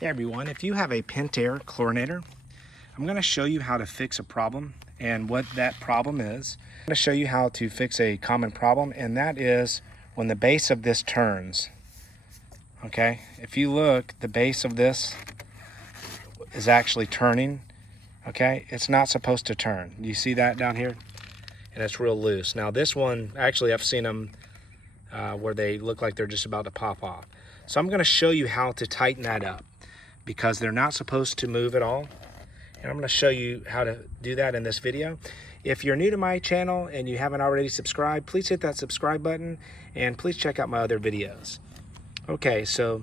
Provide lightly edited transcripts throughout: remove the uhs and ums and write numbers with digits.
Hey everyone, if you have a Pentair chlorinator, I'm going to show you how to fix a problem and what that problem is. I'm going to show you how to fix a common problem, and that is when the base of this turns. Okay, if you look, the base of this is actually turning. Okay, it's not supposed to turn. You see that down here? And it's real loose. Now this one, actually I've seen them where they look like they're just about to pop off. So I'm going to show you how to tighten that up, because they're not supposed to move at all. And I'm going to show you how to do that in this video. If you're new to my channel and you haven't already subscribed, please hit that subscribe button and please check out my other videos. Okay, so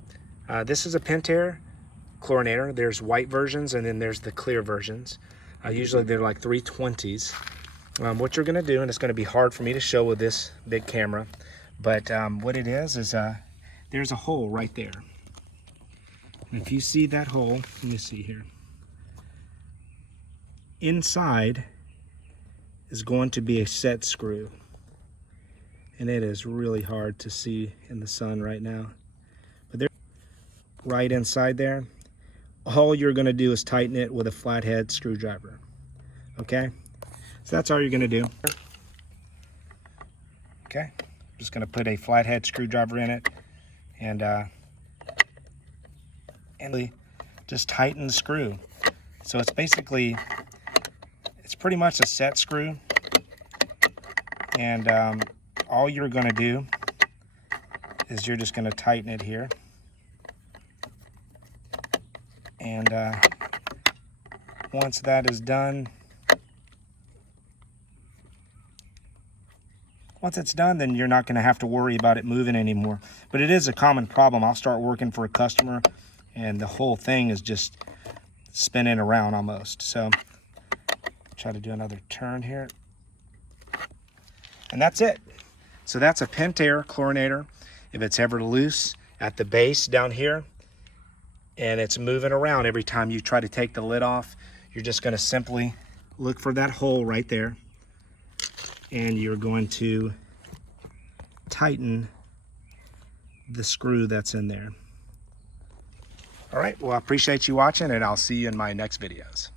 this is a Pentair chlorinator. There's white versions and then there's the clear versions. Usually they're like 320s. What you're going to do, and it's going to be hard for me to show with this big camera, but what it is there's a hole right there. And if you see that hole, let me see here. Inside is going to be a set screw. And it is really hard to see in the sun right now. But there, right inside there, all you're going to do is tighten it with a flathead screwdriver. Okay? So that's all you're going to do. Okay? I'm just going to put a flathead screwdriver in it and just tighten the screw. So it's basically, it's pretty much a set screw, and all you're going to do is you're just going to tighten it here, and once that is done, then you're not going to have to worry about it moving anymore. But it is a common problem. I'll start working for a customer and the whole thing is just spinning around almost. So try to do another turn here. And that's it. So that's a Pentair chlorinator. If it's ever loose at the base down here and it's moving around every time you try to take the lid off, you're just going to simply look for that hole right there, and you're going to tighten the screw that's in there. All right, well, I appreciate you watching, and I'll see you in my next videos.